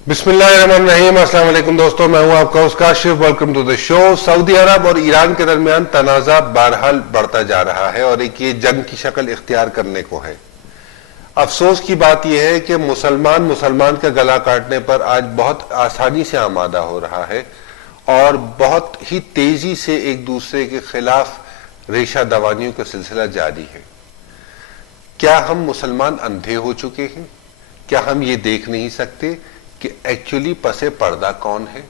बिस्मिल्लाहिर्रहमानिर्रहीम। अस्सलाम वालेकुम दोस्तों, मैं हूं आपका host Kashif. Welcome to the show. Saudi अरब और ईरान के दरमियान तनाज़ा बहरहाल बढ़ता जा रहा है और एक ये जंग की शक्ल इख्तियार करने को है। अफसोस की बात यह है कि मुसलमान का गला काटने पर आज बहुत आसानी से आमादा हो रहा है और बहुत ही तेजी से एक दूसरे के खिलाफ रेशा दवानियों का सिलसिला जारी है। क्या हम मुसलमान अंधे हो चुके हैं? क्या हम ये देख नहीं सकते कि एक्चुअली पसे पर्दा कौन है?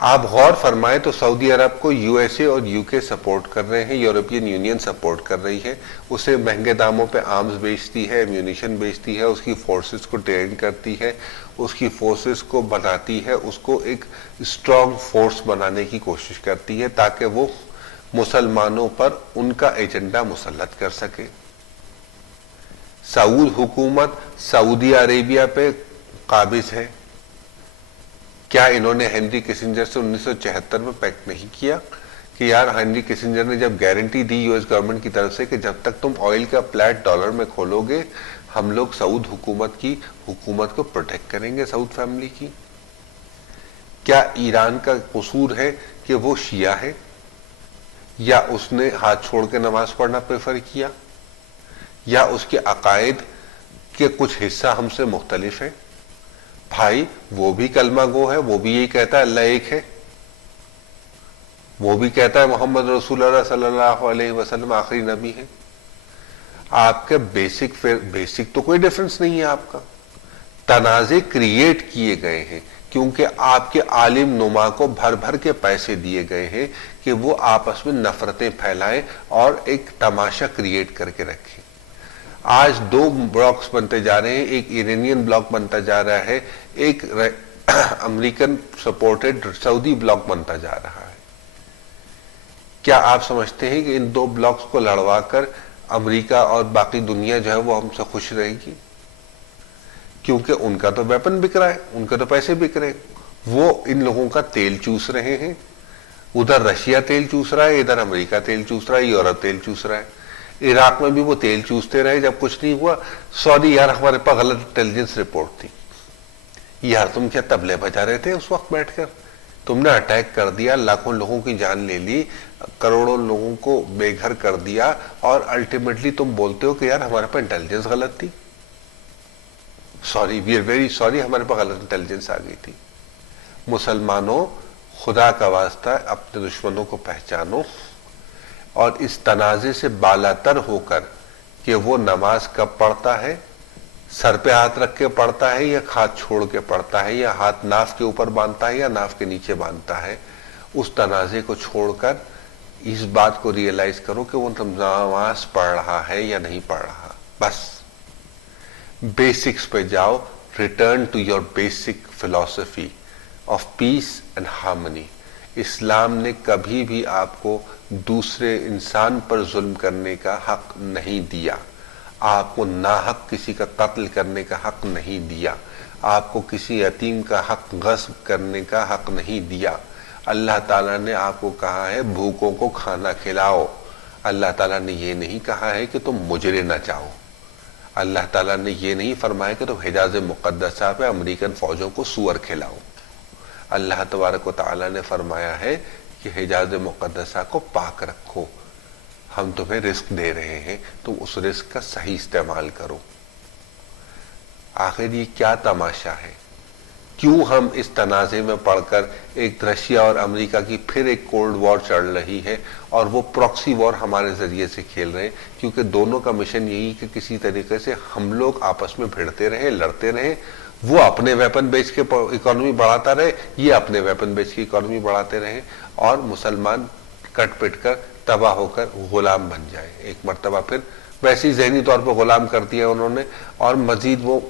आप गौर फरमाएं तो सऊदी अरब को यूएसए और यूके सपोर्ट कर रहे हैं, यूरोपियन यूनियन सपोर्ट कर रही है, उसे महंगे दामों पे आर्म्स बेचती है, एम्यूनिशन बेचती है, उसकी फोर्सेस को ट्रेन करती है, उसकी फोर्सेस को बनाती है, उसको एक स्ट्रांग फोर्स बनाने की कोशिश करती है ताकि वो मुसलमानों पर उनका एजेंडा मुसल्लत कर सके। सऊद हुकूमत सऊदी अरेबिया पे काबिज है। क्या इन्होंने हेनरी किसिंजर से 1974 में पैक्ट नहीं किया कि यार, हेनरी किसिंजर ने जब गारंटी दी यूएस गवर्नमेंट की तरफ से कि जब तक तुम ऑयल का फ्लैट डॉलर में खोलोगे हम लोग सऊद हुकूमत को प्रोटेक्ट करेंगे, सऊद फैमिली की। क्या ईरान का कसूर है कि वो शिया है या उसने हाथ छोड़ के नमाज पढ़ना प्रेफर किया या उसके अकायद के कुछ हिस्सा हमसे मुख्तलिफ है? भाई, वो भी कलमा गो है, वो भी यही कहता है अल्लाह एक है, वो भी कहता है मोहम्मद रसूलुल्लाह सल्लल्लाहु अलैहि वसल्लम आखिरी नबी है। आपके बेसिक तो कोई डिफरेंस नहीं है। आपका तनाजे क्रिएट किए गए हैं क्योंकि आपके आलिम नुमा को भर भर के पैसे दिए गए हैं कि वो आपस में नफरतें फैलाएं और एक तमाशा क्रिएट करके रखें। आज दो ब्लॉक्स बनते जा रहे हैं, एक इरानियन ब्लॉक बनता जा रहा है, एक अमेरिकन सपोर्टेड सऊदी ब्लॉक बनता जा रहा है। क्या आप समझते हैं कि इन दो ब्लॉक्स को लड़वाकर अमेरिका और बाकी दुनिया जो है वो हमसे खुश रहेगी? क्योंकि उनका तो वेपन बिक रहा है, उनके तो पैसे बिक रहे हैं, वो इन लोगों का तेल चूस रहे हैं। उधर रशिया तेल चूस रहा है, इधर अमेरिका तेल चूस रहा है, यूरोप तेल चूस रहा है। इराक में भी वो तेल चूसते रहे जब कुछ नहीं हुआ। सऊदी, यार हमारे पास गलत इंटेलिजेंस रिपोर्ट थी। यार तुम क्या तबले बजा रहे थे उस वक्त बैठकर? तुमने अटैक कर दिया, लाखों लोगों की जान ले ली, करोड़ों लोगों को बेघर कर दिया और अल्टीमेटली तुम बोलते हो कि यार हमारे पास इंटेलिजेंस गलत थी। Sorry, we are very sorry, हमारे पास गलत इंटेलिजेंस आ गई थी। मुसलमानों, खुदा का वास्ता अपने दुश्मनों को पहचानो और इस तनाजे से बालातर होकर कि वो नमाज कब पढ़ता है, सर पे हाथ रख के पढ़ता है या हाथ छोड़ के पढ़ता है या हाथ नाफ के ऊपर बांधता है या नाफ के नीचे बांधता है, उस तनाजे को छोड़कर इस बात को रियलाइज करो कि वो नमाज पढ़ रहा है या नहीं पढ़ रहा। बस बेसिक्स पे जाओ। Return to your basic philosophy of peace and harmony. Islam ने कभी भी आपको दूसरे इंसान पर जुल्म करने का हक नहीं दिया, आपको नाहक किसी का कत्ल करने का हक नहीं दिया, आपको किसी यतीम का हक गस्ब करने का हक नहीं दिया। अल्लाह ताला ने आपको कहा है भूखों को खाना खिलाओ। अल्लाह ताला ने ये नहीं कहा है कि तुम मुजरे न जाओ। अल्लाह ताला ने ये नहीं फरमाया कि तुम हिजाज मुकद्दसा पे अमेरिकन फौजों को सुअर खिलाओ। अल्लाह तबारक व तआला ने फरमाया है कि हिजाज मुकद्दसा को पाक रखो। हम तुम्हें रिस्क दे रहे हैं, तुम उस रिस्क का सही इस्तेमाल करो। आखिर ये क्या तमाशा है? क्यों हम इस तनाजे में पड़कर एक रशिया और अमेरिका की फिर एक कोल्ड वॉर चल रही है और वो प्रॉक्सी वॉर हमारे जरिए से खेल रहे हैं? क्योंकि दोनों का मिशन यही कि किसी तरीके से हम लोग आपस में भिड़ते रहे, लड़ते रहे। वो अपने वेपन बेच के इकोनॉमी बढ़ाता रहे, ये अपने वेपन बेच के इकोनॉमी बढ़ाते रहे और मुसलमान कट पिट कर तबाह होकर गुलाम बन जाए। एक मर्तबा फिर वैसी जहनी तौर पर गुलाम कर दिया उन्होंने और मजीद वो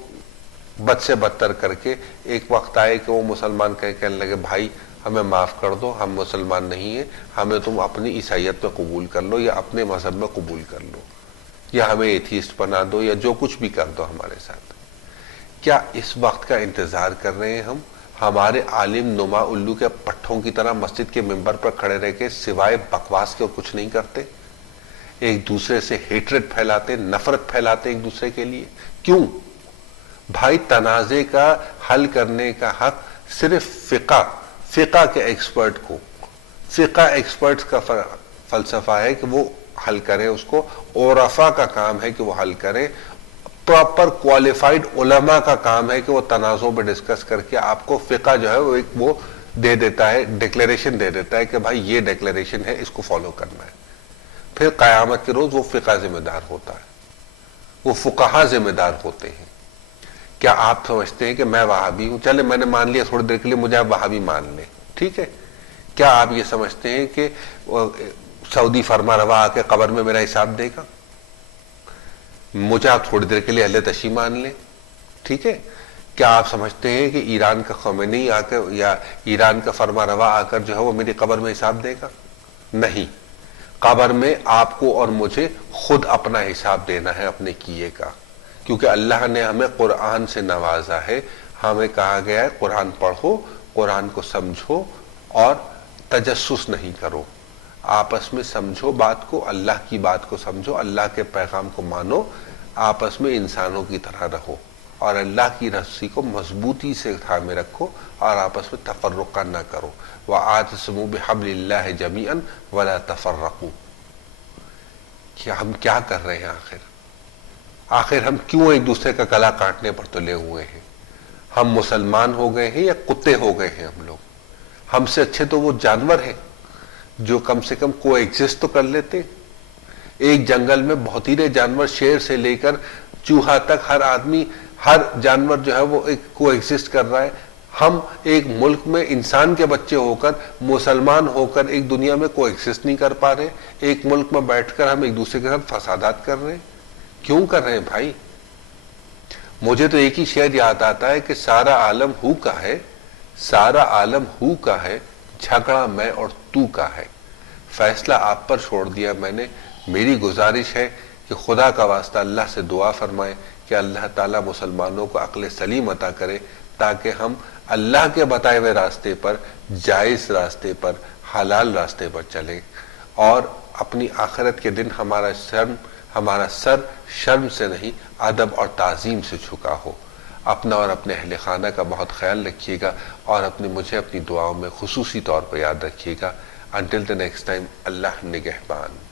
बद से बदतर करके एक वक्त आए कि वो मुसलमान कहने लगे भाई हमें माफ कर दो, हम मुसलमान नहीं है, हमें तुम अपनी ईसाइयत में कबूल कर लो या अपने मजहब में कबूल कर लो या हमें एथीस्ट बना दो या जो कुछ भी कर दो हमारे साथ। क्या इस वक्त का इंतजार कर रहे हैं हम? हमारे आलिम नुमा उल्लू के पट्ठों की तरह मस्जिद के मिंबर पर खड़े रह के सिवाय बकवास के और कुछ नहीं करते, एक दूसरे से हेट्रेड फैलाते, नफरत फैलाते एक दूसरे के लिए। क्यों? بھائی تنازع کا حل کرنے کا حق صرف فقہ کے ایکسپرٹ کو، فقہ ایکسپرٹس کا فلسفہ ہے کہ وہ حل کریں اس کو، عرفاء کا کام ہے کہ وہ حل کریں، پراپر کوالیفائڈ علماء کا کام ہے کہ وہ تنازع پہ ڈسکس کر کے آپ کو فقہ جو ہے وہ دے دیتا ہے، ڈکلیریشن دے دیتا ہے کہ بھائی یہ ڈکلیریشن ہے، اس کو فالو کرنا ہے۔ پھر قیامت کے روز وہ فقہ ذمہ دار ہوتا ہے، وہ فقہا ذمہ دار ہوتے ہیں۔ کیا آپ سمجھتے ہیں کہ میں وہابی ہوں، چلے میں نے مان لیا تھوڑی دیر کے لیے، مجھے آپ وہابی مان لیں، ٹھیک ہے؟ کیا آپ یہ سمجھتے ہیں کہ سعودی فرما روا آ کے قبر میں میرا حساب دے گا؟ مجھے آپ تھوڑی دیر کے لیے اہل تشیع مان لیں، ٹھیک ہے؟ کیا آپ سمجھتے ہیں کہ ایران کا خمینی آ کر یا ایران کا فرما روا آ کر جو ہے وہ میری قبر میں حساب دے گا؟ نہیں، قبر میں آپ کو اور مجھے خود اپنا حساب دینا ہے اپنے کیے کا، کیونکہ اللہ نے ہمیں قرآن سے نوازا ہے، ہمیں کہا گیا ہے قرآن پڑھو، قرآن کو سمجھو اور تجسس نہیں کرو، آپس میں سمجھو بات کو، اللہ کی بات کو سمجھو، اللہ کے پیغام کو مانو، آپس میں انسانوں کی طرح رہو اور اللہ کی رسی کو مضبوطی سے تھامے رکھو اور آپس میں تفرقہ نہ کرو۔ وَاعْتَصِمُوا بِحَبْلِ اللَّهِ جَمِيعًا وَلَا تَفَرَّقُوا۔ کہ ہم کیا کر رہے ہیں آخر ہم کیوں ایک دوسرے کا گلا کاٹنے پر تلے ہوئے ہیں؟ ہم مسلمان ہو گئے ہیں یا کتے ہو گئے ہیں ہم لوگ؟ ہم سے اچھے تو وہ جانور ہیں جو کم سے کم کو ایگزسٹ تو کر لیتے۔ ایک جنگل میں بہتیرے جانور، شیر سے لے کر چوہا تک، ہر آدمی، ہر جانور جو ہے وہ ایک کو ایگزسٹ کر رہا ہے۔ ہم ایک ملک میں انسان کے بچے ہو کر، مسلمان ہو کر ایک دنیا میں کو ایگزسٹ نہیں کر پا رہے، ایک ملک میں بیٹھ کر ہم ایک دوسرے کے ساتھ فسادات کر رہے ہیں۔ کیوں کر رہے ہیں بھائی؟ مجھے تو ایک ہی شعر یاد آتا ہے کہ سارا عالم ہو کا ہے، سارا عالم ہو کا ہے، جھگڑا میں اور تو کا ہے۔ فیصلہ آپ پر چھوڑ دیا میں نے۔ میری گزارش ہے کہ خدا کا واسطہ اللہ سے دعا فرمائیں کہ اللہ تعالیٰ مسلمانوں کو عقل سلیم عطا کرے تاکہ ہم اللہ کے بتائے ہوئے راستے پر، جائز راستے پر، حلال راستے پر چلیں اور اپنی آخرت کے دن ہمارا سر شرم سے نہیں، ادب اور تعظیم سے جھکا ہو۔ اپنا اور اپنے اہل خانہ کا بہت خیال رکھیے گا اور مجھے اپنی دعاؤں میں خصوصی طور پر یاد رکھیے گا۔ Until the next time, اللہ نگہبان۔